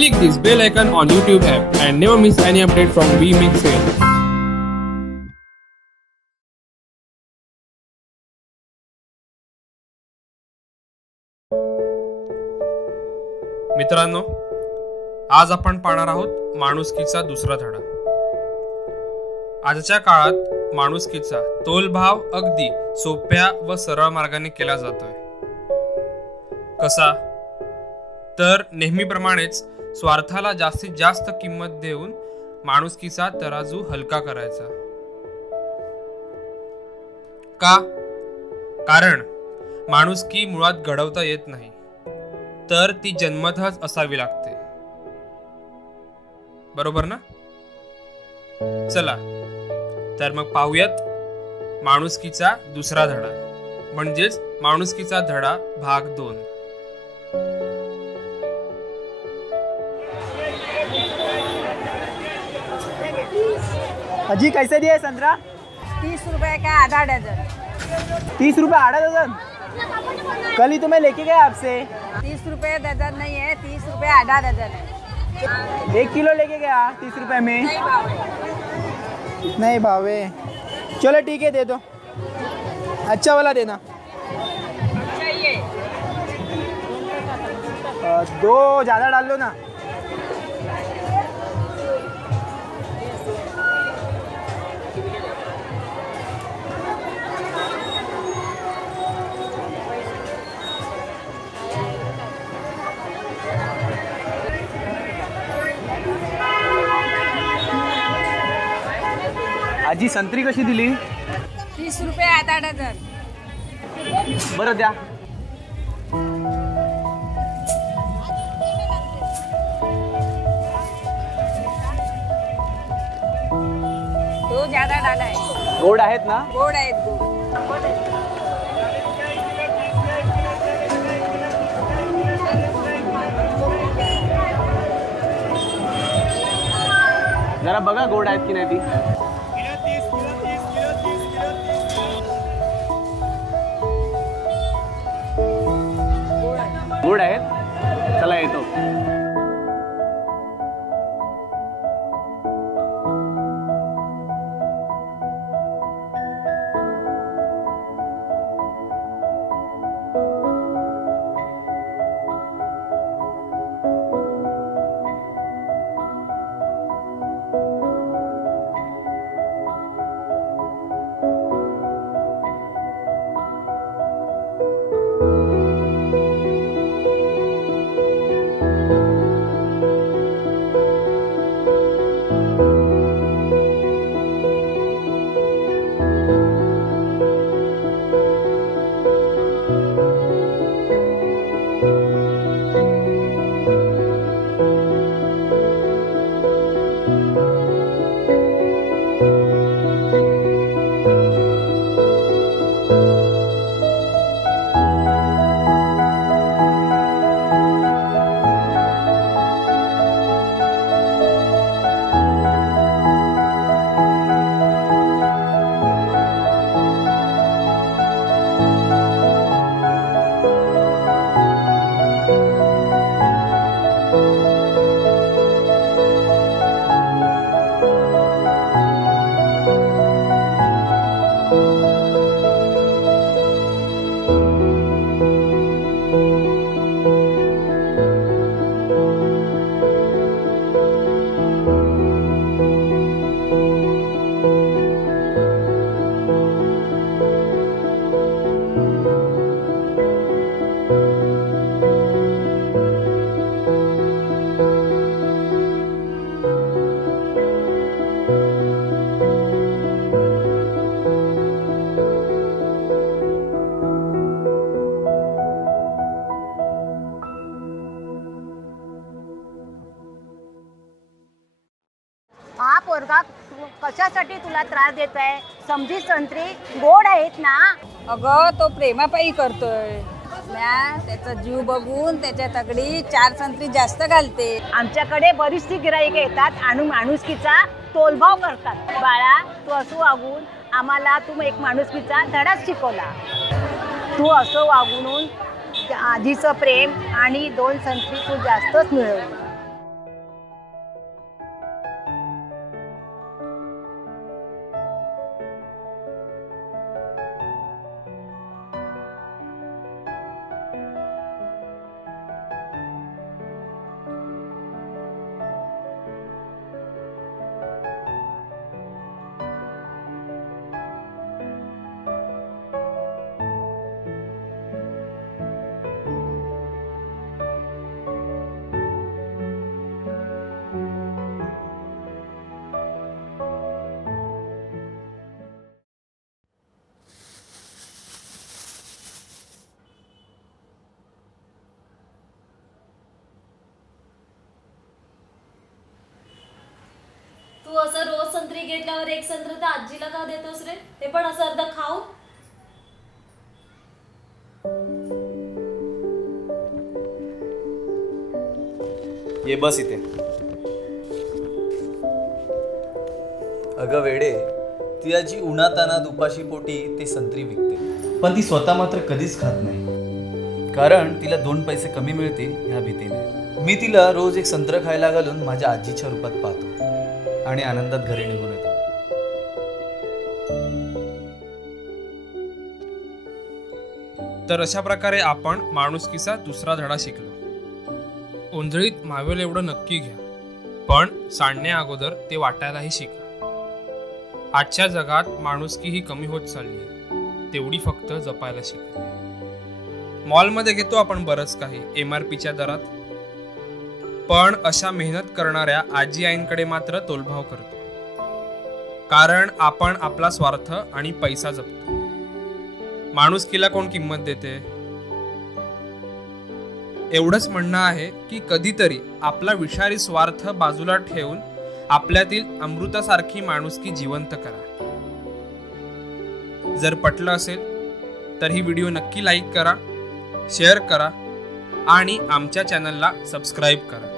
Click this bell icon on YouTube app and never miss any update from We Make Sales. मित्रांनो, आज आपण पाहणार आहोत माणुसकीचा दुसरा धडा. आजच्या काळात माणुसकीचा तोलभाव अगदी सोप्या व सरळ मार्गाने केला जातोय. कसा? तर नेहमीप्रमाणेच स्वार्थाला जास्तीत जास्त किंमत देऊन माणुसकीचा तराजू हलका करायचा. का? कारण माणुसकी मुळात घडवता येत नाही, तर ती जन्मतःच असावी लागते. बरोबर ना? चला तर मग पाहूयात माणुसकीचा दुसरा धडा, म्हणजेच माणुसकीचा धडा भाग 2. अजी कैसे दिए संतरा? 30 रुपए का आधा डजन. 30 रुपए आधा डजन? कल ही तो मैं लेके गया आपसे. 30 रुपए डजन नहीं है, 30 रुपए आधा डजन है. 1 किलो लेके गया 30 रुपए में. नहीं भावे. चलो ठीक है, दे दो. अच्छा वाला देना. चाहिए 2 ज़्यादा डाल लो ना. आजी संत्री कशी दिली? 30 रुपए आधा डझन. बरं द्या. तो ज्यादा डाला है. गोड आहेत ना? गोड आहेत, गोड. जरा बघा गोड आहेत की नाही ती. गोड आहेत. चला येतो. हा पोरगा कशासाठी तुला त्रास देत आहे? समजी संत्री गोड आहेत ना. अगं तो प्रेमापायी करतोय. म्या त्याचा जीव बघून त्याच्या तगडी 4 संत्री जास्त घालते. आमच्याकडे बरीचशी गिराईक येतात आणि माणुसकीचा तोलभाव करतात. बाळा, तू असं वागून आम्हाला तू एक माणुसकीचा धडाच शिकवला. तू असं वागून आधीचं प्रेम आणि 2 संत्री तू जास्तच मिळवली. संत्री घेतल्यावर एक संत्र तर आजीला का देतोस रे? ते पण असं अर्ध खाऊ. ये बस इथे. अगं वेडे, ती आजी उन्हातानात उपाशी पोटी ते संत्री विकते, पण ती स्वतः मात्र कधीच खात नाही, कारण तिला 2 पैसे कमी मिळतील ह्या भीतीने. मी तिला रोज एक संत्र खायला घालून माझ्या आजीच्या रूपात पाहतो आणि आनंदात घरी निघून येतो. तर अशा प्रकारे आपण माणुसकीचा दुसरा धडा शिकलो. ओंजळीत मावेल एवढं नक्की घ्या, पण सांडण्या अगोदर ते वाटायलाही शिका. आजच्या जगात माणुसकी ही कमी होत चालली आहे, तेवढी फक्त जपायला शिका. मॉलमध्ये घेतो आपण बरंच काही MRPच्या दरात, पण अशा मेहनत करणाऱ्या आजी आईंकडे मात्र तोलभाव करतो, कारण आपण आपला स्वार्थ आणि पैसा जपतो. माणुसकीला कोण किंमत देते? एवढंच म्हणणं आहे की कधीतरी आपला विषारी स्वार्थ बाजूला ठेवून आपल्यातील अमृतासारखी माणुसकी जिवंत करा. जर पटलं असेल तर ही व्हिडिओ नक्की लाईक करा, शेअर करा आणि आमच्या चॅनलला सबस्क्राईब करा.